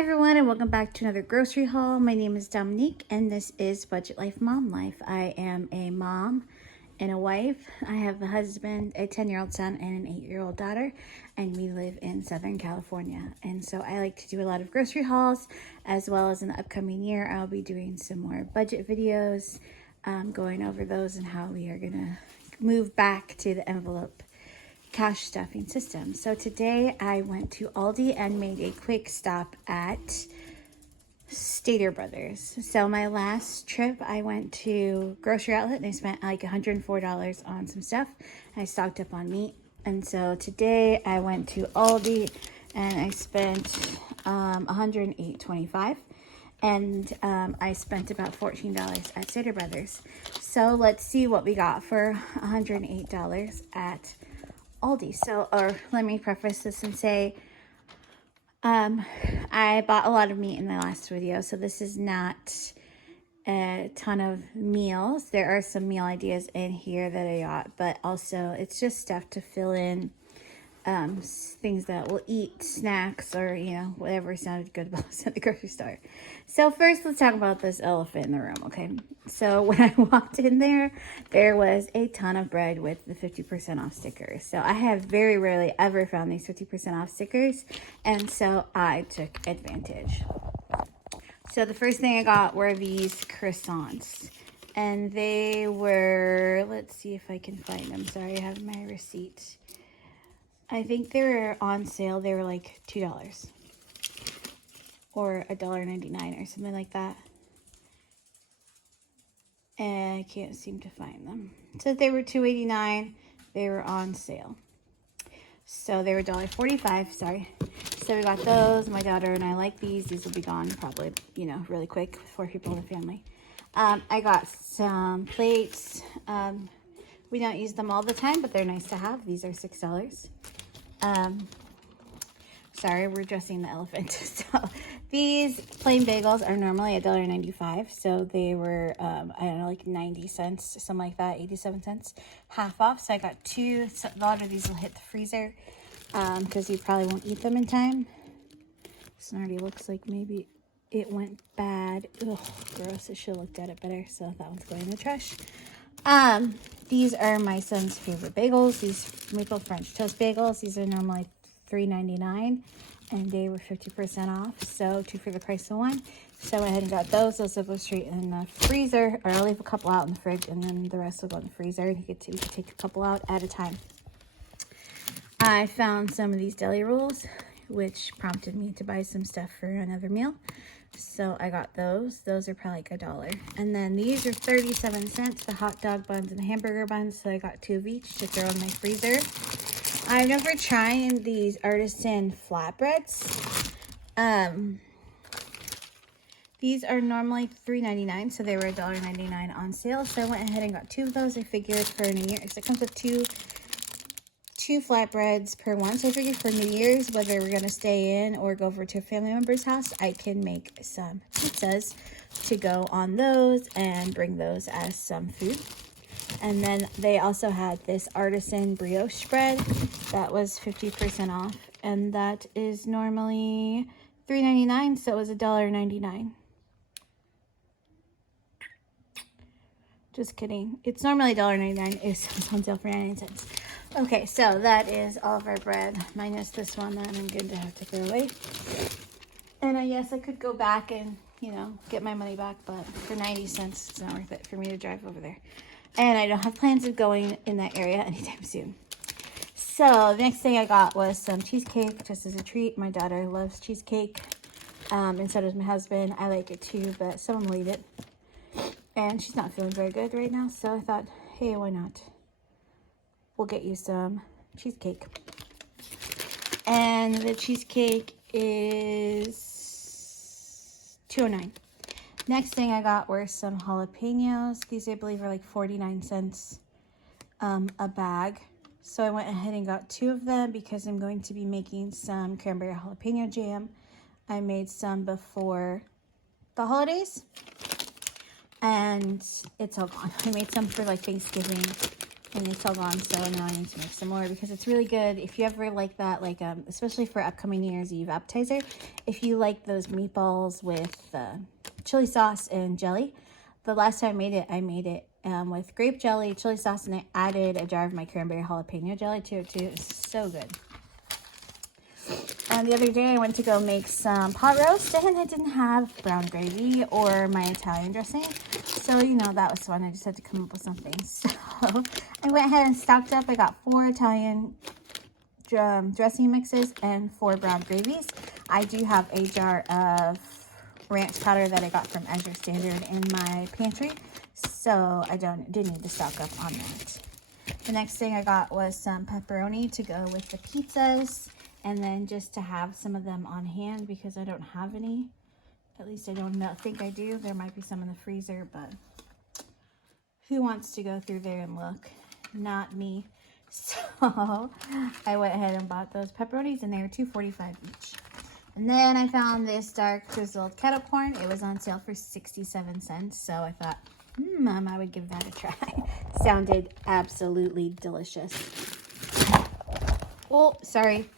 Hi everyone, and welcome back to another grocery haul. My name is Dominique and this is Budget Life Mom Life. I am a mom and a wife. I have a husband, a 10-year-old son, and an 8-year-old daughter, and we live in Southern California. And so I like to do a lot of grocery hauls, as well as in the upcoming year I'll be doing some more budget videos, going over those and how we are gonna move back to the envelope cash stuffing system. So today I went to Aldi and made a quick stop at Stater Brothers. So my last trip I went to grocery outlet and I spent like $104 on some stuff. I stocked up on meat. And so today I went to Aldi and I spent $108.25. And I spent about $14 at Stater Brothers. So let's see what we got for $108 at Aldi. So, or let me preface this and say, I bought a lot of meat in my last video, so this is not a ton of meals. There are some meal ideas in here that I got, but also it's just stuff to fill in things that we'll eat, snacks, or whatever sounded good about us at the grocery store. So first, let's talk about this elephant in the room, okay? So when I walked in there was a ton of bread with the 50% off stickers. So I have very rarely ever found these 50% off stickers, and so I took advantage. So the first thing I got were these croissants, and they were, let's see if I can find them. Sorry, I have my receipt. I think they were on sale. They were like $2 or $1.99 or something like that. And I can't seem to find them. It said they were $2.89. They were on sale. So they were $1.45, sorry. So we got those. My daughter and I like these. These will be gone probably, really quick with 4 people in the family. I got some plates. We don't use them all the time, but they're nice to have. These are $6. Sorry, we're dressing the elephant. So these plain bagels are normally $1.95. So they were, I don't know, like 90 cents, something like that, 87 cents, half off. So I got 2. So a lot of these will hit the freezer because you probably won't eat them in time. This already looks like maybe it went bad. Ugh, gross. I should have looked at it better. So that one's going in the trash. These are my son's favorite bagels. These maple French toast bagels. These are normally $3.99 and they were 50% off. So 2 for the price of 1. So I went ahead and got those. Those will go straight in the freezer, or I'll leave a couple out in the fridge and then the rest will go in the freezer. And you can take a couple out at a time. I found some of these deli rolls, which prompted me to buy some stuff for another meal. So I got those. Those are probably like $1. And then these are 37 cents, the hot dog buns and the hamburger buns. So I got 2 of each to throw in my freezer. I've never tried these artisan flatbreads. These are normally $3.99, so they were $1.99 on sale. So I went ahead and got 2 of those. I figured for New Year, because it comes with two flatbreads per one. So I figured for New Year's, whether we're going to stay in or go over to a family member's house, I can make some pizzas to go on those and bring those as some food. And then they also had this artisan brioche bread that was 50% off. And that is normally $3.99, so it was $1.99. Just kidding. It's normally $1.99. It's on sale for 99 cents. Okay, so that is all of our bread, minus this one that I'm going to have to throw away. And yes, I could go back and, get my money back, but for 90 cents, it's not worth it for me to drive over there. And I don't have plans of going in that area anytime soon. So the next thing I got was some cheesecake, just as a treat. My daughter loves cheesecake, and so does my husband. I like it too, but someone will eat it. And she's not feeling very good right now, so I thought, hey, why not? We'll get you some cheesecake. And the cheesecake is $2.09. Next thing I got were some jalapenos. These, I believe, are like 49 cents a bag. So I went ahead and got 2 of them because I'm going to be making some cranberry jalapeno jam. I made some before the holidays, and it's all gone. I made some for like Thanksgiving and it's all gone, so now I need to make some more because it's really good. If you ever like that, like especially for upcoming New Year's Eve appetizer, if you like those meatballs with chili sauce and jelly, the last time I made it with grape jelly, chili sauce, and I added a jar of my cranberry jalapeno jelly to it too. It's so good. And the other day I went to go make some pot roast and I didn't have brown gravy or my Italian dressing. So, you know, that was fun. I just had to come up with something. So I went ahead and stocked up. I got 4 Italian dressing mixes and 4 brown gravies. I do have a jar of ranch powder that I got from As Your Standard in my pantry. So I didn't need to stock up on that. The next thing I got was some pepperoni to go with the pizzas. And then just to have some of them on hand because I don't have any. At least I don't think I do. There might be some in the freezer, but who wants to go through there and look? Not me. So I went ahead and bought those pepperonis, and they were $2.45 each. And then I found this dark drizzled kettle corn. It was on sale for 67 cents. So I thought, I would give that a try. Sounded absolutely delicious. Oh, sorry.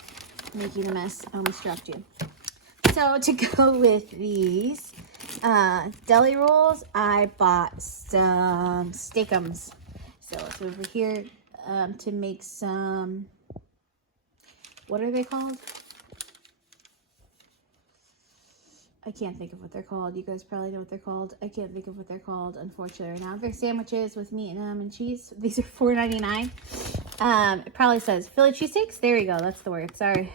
Making a mess. I almost dropped you. So to go with these deli rolls, I bought some steakums. So it's over here to make some, what are they called? I can't think of what they're called. You guys probably know what they're called. I can't think of what they're called, unfortunately, right now. They're sandwiches with meat in them and cheese. These are $4.99. It probably says Philly cheesesteaks. There you go. That's the word. Sorry.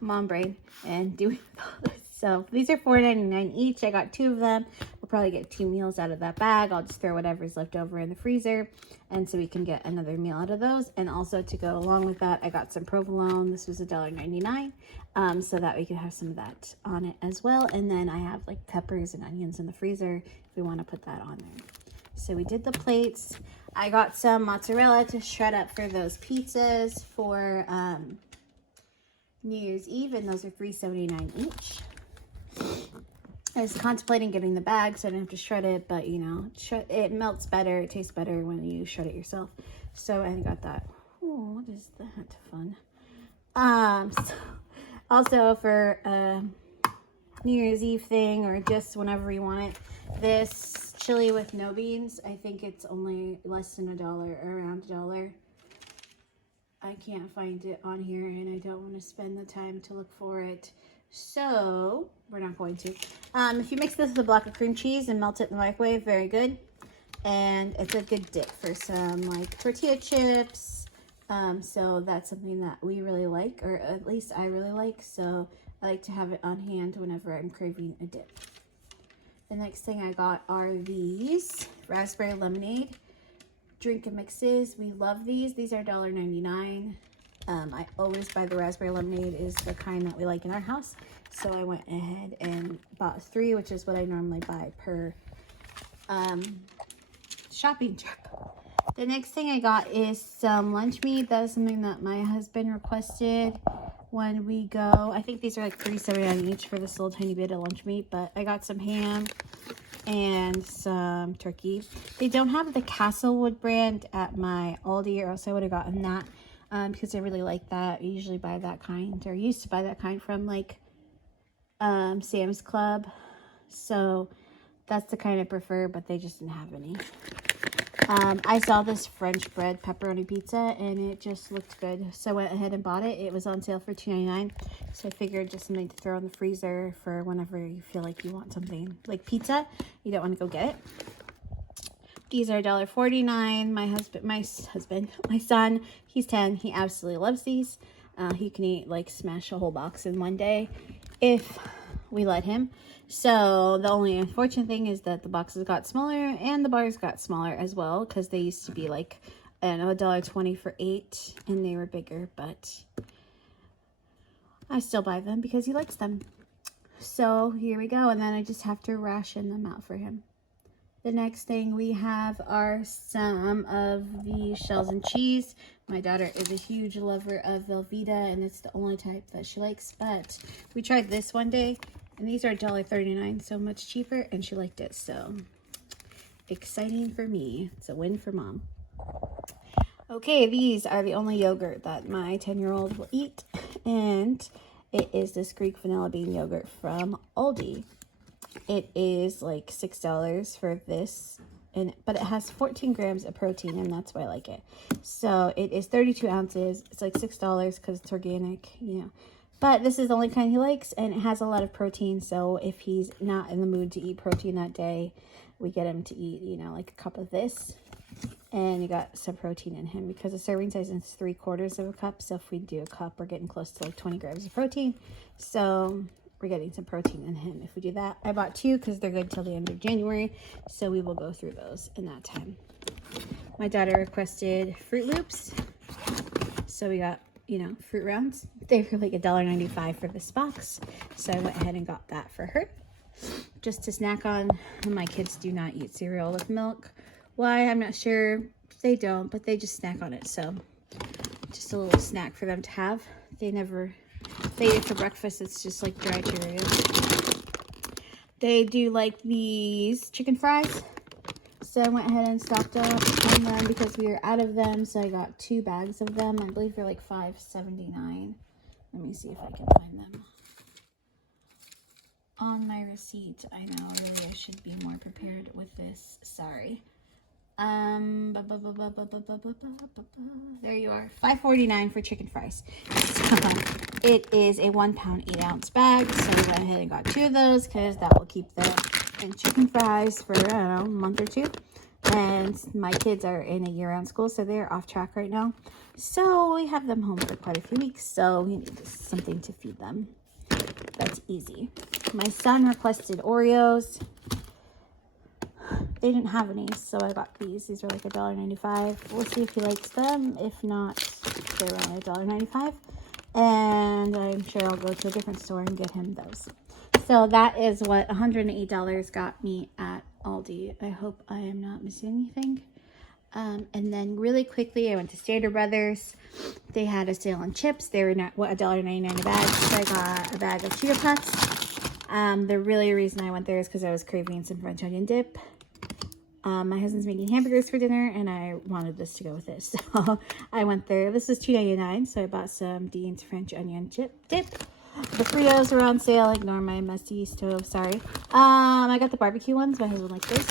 Mom brain and doing all this. So these are $4.99 each. I got 2 of them. We'll probably get 2 meals out of that bag. I'll just throw whatever's left over in the freezer, and so we can get another meal out of those. And also to go along with that, I got some provolone. This was $1.99, so that we could have some of that on it as well. And then I have like peppers and onions in the freezer if we want to put that on there. So we did the plates. I got some mozzarella to shred up for those pizzas for New Year's Eve, and those are $3.79 each. I was contemplating getting the bag so I didn't have to shred it, but you know, it melts better, it tastes better when you shred it yourself. So I got that. Oh, what is that? Fun. So also for New Year's Eve thing, or just whenever you want it, this chili with no beans, I think it's only less than $1 or around $1. I can't find it on here, and I don't want to spend the time to look for it, so we're not going to. If you mix this with a block of cream cheese and melt it in the microwave, very good. And it's a good dip for some like tortilla chips. So that's something that we really like, or at least I really like. So I like to have it on hand whenever I'm craving a dip. The next thing I got are these raspberry lemonade drink mixes. We love these. These are $1.99. I always buy the raspberry lemonade, is the kind that we like in our house. So I went ahead and bought 3, which is what I normally buy per shopping trip. The next thing I got is some lunch meat. That is something that my husband requested when we go. I think these are like $3.79 each for this little tiny bit of lunch meat, but I got some ham and some turkey. They don't have the Castlewood brand at my Aldi, or else I would have gotten that because I really like that. I usually buy that kind, or used to buy that kind from like Sam's Club. So that's the kind I prefer, but they just didn't have any. I saw this French bread pepperoni pizza and it just looked good, so I went ahead and bought it. It was on sale for $2.99, so I figured just something to throw in the freezer for whenever you feel like you want something like pizza. You don't want to go get it. These are $1.49. My son, he's 10. He absolutely loves these. He can eat, like, smash a whole box in one day if we let him. So the only unfortunate thing is that the boxes got smaller and the bars got smaller as well, because they used to be like, I don't know, $1.20 for 8, and they were bigger, but I still buy them because he likes them. So here we go, and then I just have to ration them out for him. The next thing we have are some of the shells and cheese. My daughter is a huge lover of Velveeta, and it's the only type that she likes, but we tried this one day, and these are $1.39, so much cheaper, and she liked it. So exciting for me. It's a win for Mom. Okay, these are the only yogurt that my 10-year-old will eat, and it is this Greek vanilla bean yogurt from Aldi. It is like $6 for this, but it has 14 grams of protein, and that's why I like it. So it is 32 ounces. It's like $6 because it's organic, you know. But this is the only kind he likes, and it has a lot of protein. So if he's not in the mood to eat protein that day, we get him to eat, you know, like a cup of this. And you got some protein in him because the serving size is 3/4 of a cup. So if we do a cup, we're getting close to like 20 grams of protein. So we're getting some protein in him if we do that. I bought 2 because they're good till the end of January. So we will go through those in that time. My daughter requested Fruit Loops. So we got, you know, fruit rounds. They were like $1.95 for this box. So I went ahead and got that for her. Just to snack on. My kids do not eat cereal with milk. Why? I'm not sure. They don't, but they just snack on it. So just a little snack for them to have. They eat it for breakfast. It's just like dry Cheerios. They do like these chicken fries. So I went ahead and stocked up on them because we were out of them. So I got 2 bags of them. I believe they're like $5.79. Let me see if I can find them on my receipt. I know, really, I should be more prepared with this. Sorry. There you are. $5.49 for chicken fries. So it is a 1 pound 8 ounce bag. So I went ahead and got 2 of those because that will keep them in chicken fries for, I don't know, a month or 2. And my kids are in a year-round school, so they're off track right now. So we have them home for quite a few weeks. So we need something to feed them. That's easy. My son requested Oreos. They didn't have any, so I got these. These are like $1.95. We'll see if he likes them. If not, they're only $1.95. And I'm sure I'll go to a different store and get him those. So that is what $108 got me at Aldi. I hope I am not missing anything. And then really quickly, I went to Stater Brothers. They had a sale on chips. They were $1.99 a bag. So I got a bag of Cheeto Puffs. The really reason I went there is because I was craving some French onion dip. My husband's making hamburgers for dinner, and I wanted this to go with it. So I went there. This is $2.99, so I bought some Dean's French onion dip. The Fritos were on sale. Ignore my messy stove, sorry. I got the barbecue ones. My husband likes this.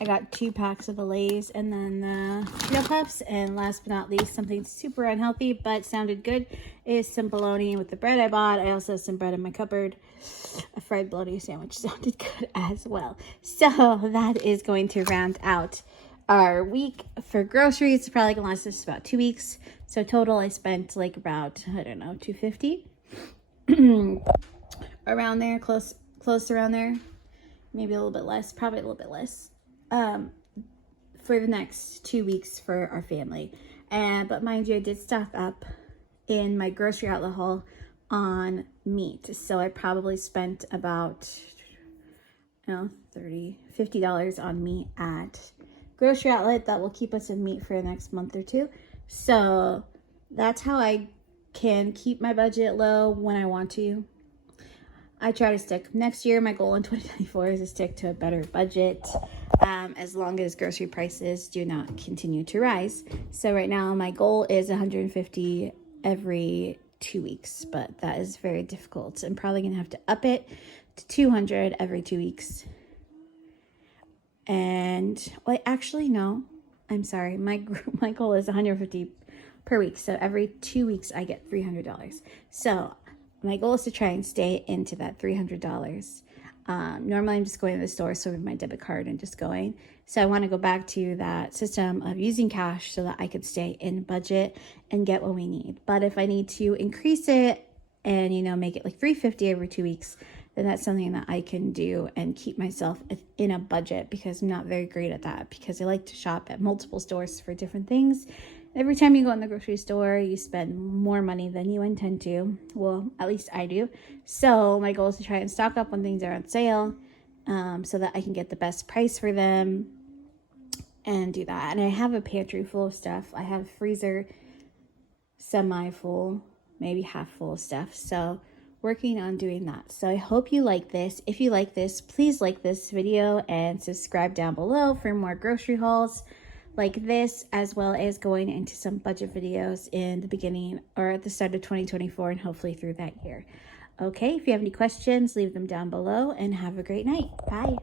I got 2 packs of the Lay's and then the Cheeto Puffs. And last but not least, something super unhealthy but sounded good is some bologna with the bread I bought. I also have some bread in my cupboard. A fried bologna sandwich sounded good as well. So that is going to round out our week for groceries. It's probably going to last us about 2 weeks. So total, I spent like about, I don't know, $250 around there, close around there. Maybe a little bit less, probably a little bit less. For the next 2 weeks for our family. But mind you, I did stock up in my grocery outlet haul on meat. So I probably spent about, $50 on meat at grocery outlet. That will keep us in meat for the next month or 2. So that's how I can keep my budget low when I want to. I try to stick. Next year, my goal in 2024 is to stick to a better budget as long as grocery prices do not continue to rise. So right now, my goal is $150 every 2 weeks, but that is very difficult. I'm probably going to have to up it to $200 every 2 weeks. And, well, actually, no. I'm sorry. My goal is $150 per week. So every 2 weeks, I get $300. So my goal is to try and stay into that $300. Normally, I'm just going to the store, so with my debit card and just going. So I want to go back to that system of using cash so that I could stay in budget and get what we need. But if I need to increase it and, make it like $350 every 2 weeks, then that's something that I can do and keep myself in a budget, because I'm not very great at that, because I like to shop at multiple stores for different things. Every time you go in the grocery store, you spend more money than you intend to. Well, at least I do. So my goal is to try and stock up when things are on sale, so that I can get the best price for them and do that. And I have a pantry full of stuff. I have a freezer semi-full, maybe half full of stuff. So working on doing that. So I hope you like this. If you like this, please like this video and subscribe down below for more grocery hauls. like this, as well as going into some budget videos in the beginning or at the start of 2024 and hopefully through that year. Okay, if you have any questions, leave them down below and have a great night. Bye.